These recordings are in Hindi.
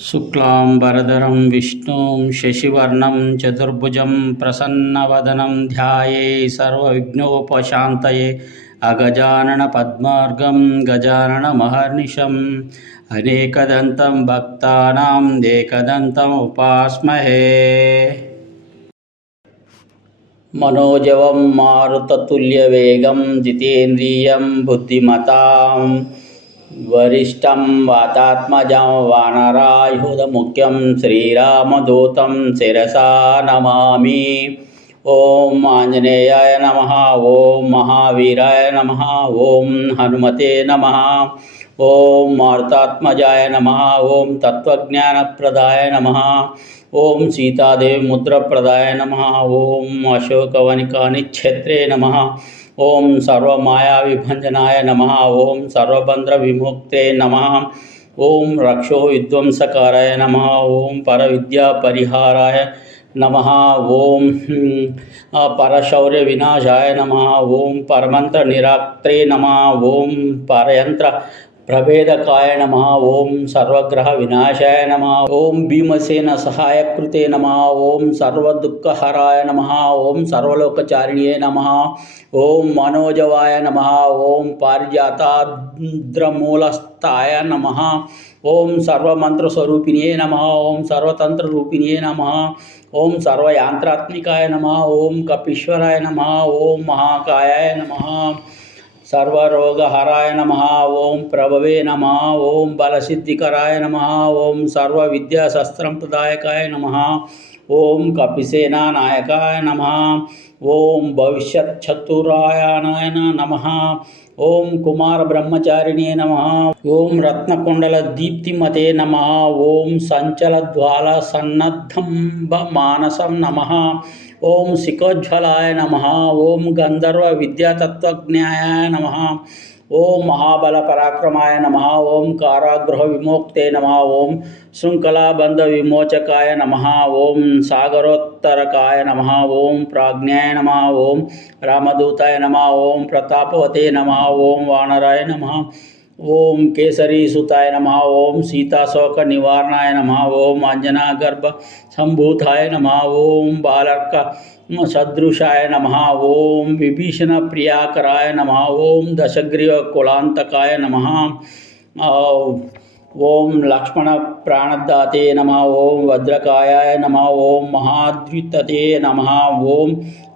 शुक्लांबरधरं विष्णुं शशिवर्णं चतुर्भुजं प्रसन्नवदनं ध्याये सर्वविघ्नोपशान्तये अगजाननपद्मार्गं गजाननमहर्निशम् अनेकदन्तं भक्तानां एकदन्तम् उपास्महे। मनोजवं मारुततुल्यवेगं जितेन्द्रियं बुद्धिमतां वरिष्ठं वातात्मजं वानरायुधमुख्यं श्रीरामदूतं शिरसा नमामि। ओम आंजनेयाय नमः। ओम महावीराय नमः। ओम हनुमते नमः। ओम मारुतात्मजाय नमः। ओम तत्वज्ञानप्रदाय नमः। ओम सीतादेवी मुद्रप्रदाय नमः। ओम अशोकवनिकानिक्षेत्रे नमः। ओम सर्वमायाविभंजनाय नमः। ओम सर्वबंधविमुक्ते नमः। ओम रक्षो विध्वंसकाराय नमः। ओम परविद्यापरिहाराय नमः। ओम परशौर्य विनाशाय नमः। ओम परमंत्र निराक्त्रे नमः। ओम परयंत्र प्रभेदकाय नमः। ओम सर्वग्रह विनाशाय नमः। ओम भीमसेन सहायकृते नमः। ओम सर्वदुःखहराय नमः। ओम सर्वलोकचारिण्ये नमः। ओम मनोजवाय नमः। ओम पारिजाताद्रमूलस्थाय नमः। ओम सर्वमंत्रस्वरूपिणे नमः। ओम सर्वतंत्ररूपिणे नमः। ओम सर्वयांत्रात्मिकाय नमः। ओम कपीश्वराय नमः। ओम महाकायाय नमः। सर्वरोगहराय नमः। ओम प्रभवे नमः। ओम बलसिद्धिकराय नमः। ओम सर्वविद्याशस्त्रप्रदायकाय नमः। ओम कपिसेनानायकाय नमः। ओम भविष्यच्छतुरायणाय नमः। ओम कुमार ब्रह्मचारिणे नमः। ओम रत्नकुंडल दीप्तिमते नमः। ओम संचलज्वाला सन्नद्धं मानसं नमः। ओम शिखोज्वलाय नमः। ओम गंधर्व विद्यातत्वज्ञाय नमः। ओम महाबल पराक्रमाय नमः। ओम कारागृह विमोक्ते नमः। ओम श्रृंखला बंध विमोचकाय नमः। ओम सागरोत्तरकाय नमः। ओम प्राज्ञाय नमः। ओम रामदूताय नमः। ओम प्रतापवते नमः। ओम वानराय नमः। ओम केसरी सुताय नमः। ओम सीताशोक निवारणाय नमः। ओम अंजना गर्भ संभूताय नमः। ओम बालर्क सदृशाय नमः। ओम विभीषण प्रियाकराय नमः। ओम दशग्रीव कुलांतकाय नमः। ओम लक्ष्मण प्राणदाते नमः। ओम वज्रकायाय नमः। ओम महाद्वितते नमः। ओम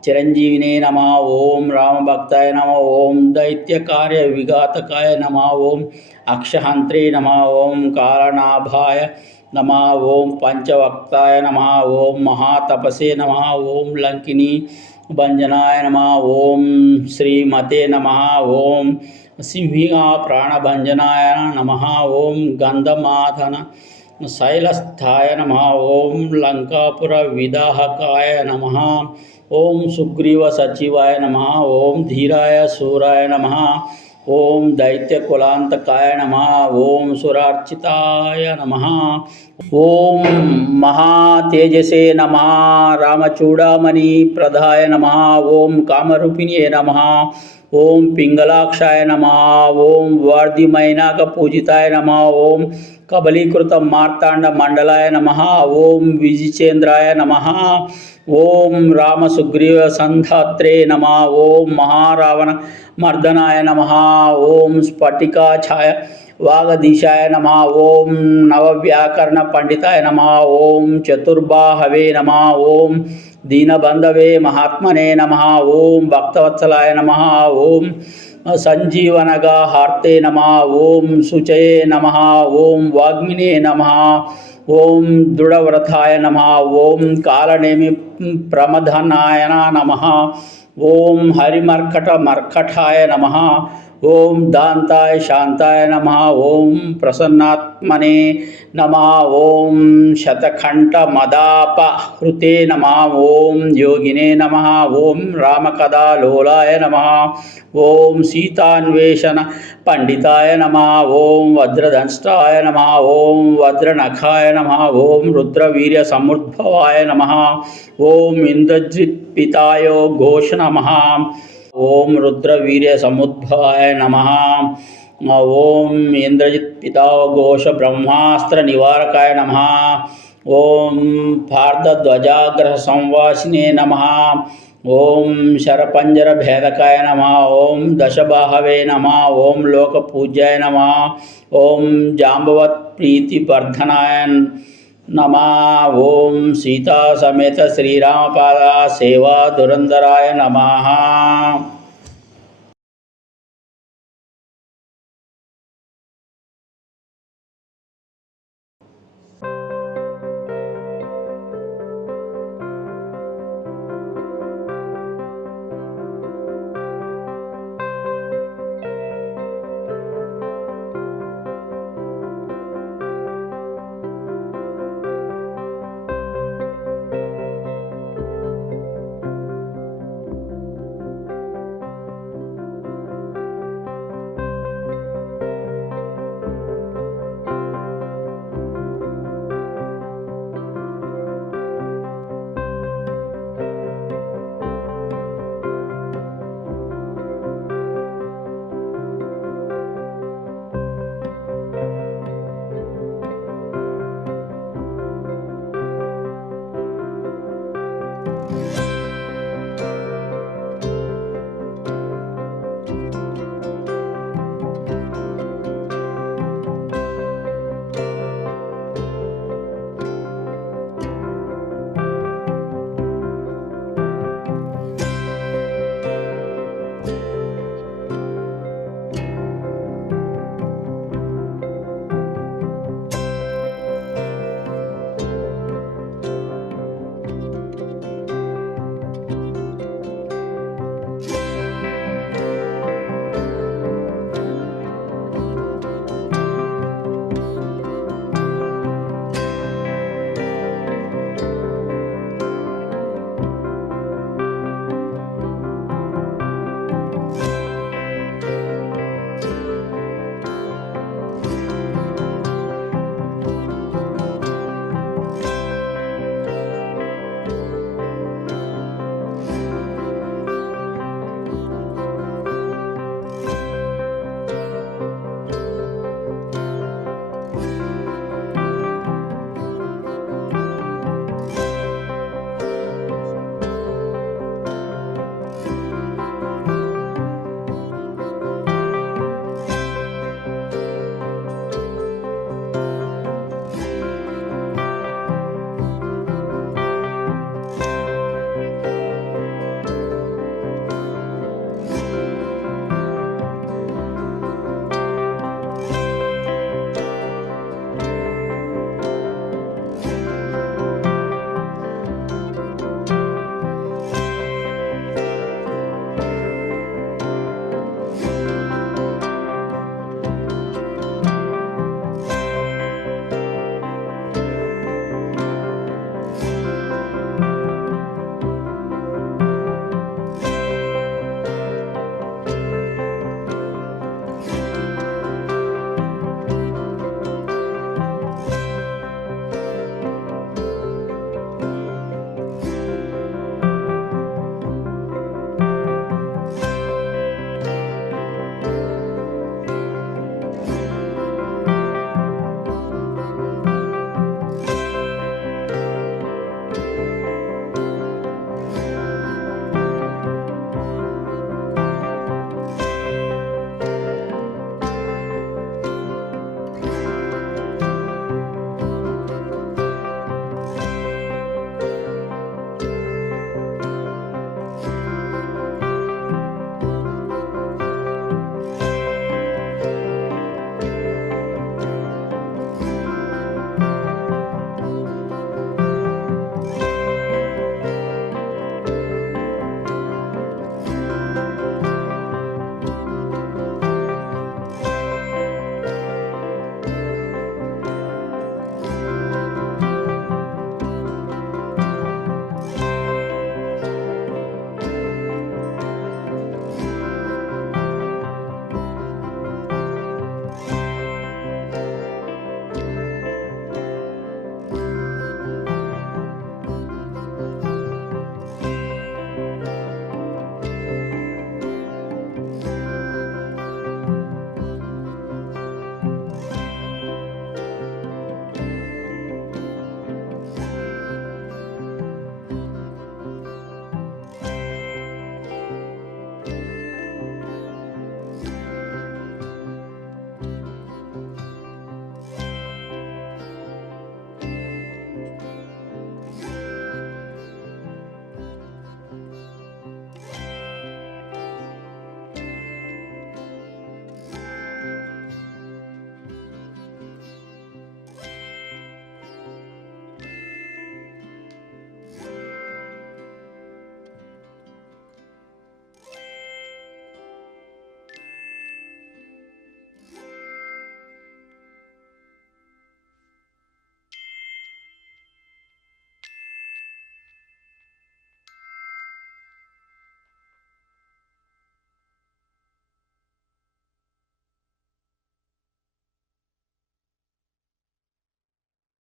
चिरंजीविने नमः। ओम राम भक्ताय नमः। ओम दैत्यकार्य विघातकाय नमः। ओम अक्षहंत्रे नमः। ओम कालनाभाय नमः। ओम पंचवक्ताय नमः। ओम महातपसे नमः। ओम लंकिनी भंजनाय नमः। ओम श्रीमते नमः। ओम सिंहिका प्राणभंजनाय नमः। ओम गंधमाधन शैलस्थाय नमः। ओम लंकापुर विदाहकाय नमः। ओम सुग्रीव सचिवाय नमः। ओम धीराय सूराय नमः। ओम दैत्यकुलांतकाय नमः। ओम सुरार्चिताय नमः। ओम महातेजसे नमः। रामचूड़ामणि प्रदाय नमः। ओम कामरूपिणे नमः। ओम पिंगलाक्षाय नमः। ओम वर्धिमैनाक पूजिताय नमः। ओम कबलीकृत मार्तांड मंडलाय नमः। ओम विजिचेन्द्राय नमः। ओम राम सुग्रीव संधात्रे नमः। ओम महारावण मर्दनाय नमः। ओम स्फटिका छाया वागधीशाय नमः। ओम नवव्याकरण पंडिताय नमः। ओम चतुर्बाहवे नमः। ओम दीनबंधवे महात्मने नमः। ओम भक्तवत्सलाय नमः। ओम संजीवनगा हार्ते नमः। ओम शुचये नमः। ओम वाग्मिने नमः। ओम दृढ़व्रताय नमः। ओम कालनेमि प्रमदनाय नमः। ओम हरिमर्कट मर्कटाय नमः। ओम दान्ताय शांताय नमः। ओम प्रसन्नात्मने नमः। ओम शतकंठ मदापहृते नमः। ओम योगिने नमः। ओम रामकदा लोलाय नमः। ओम सीतान्वेषण पंडिताय नमः। ओम वज्रदंष्टाय नमः। ओम वज्रनखाय नमः। ओम रुद्रवीर्य समुद्भवाय नमः। ओम इंद्रजित् पितायो घोष नमः। ओम रुद्रवीर्य समुद्भवाय नमः। ఓం ఇంద్రజిత్ పితాఘోష బ్రహ్మాస్త్ర నివారకాయ నమః. ఓం పార్థధ్వజాగ్రహ సంవాసినే నమః. ఓం శరపంజర భేదకాయ నమః. ఓం దశబాహవే నమః. ఓం లోకపూజ్యాయ నమః. ఓం జాంబవత్ ప్రీతివర్ధనాయ నమః. ఓం సీతా సమేత శ్రీరామపాద సేవా దురంధరాయ నమః.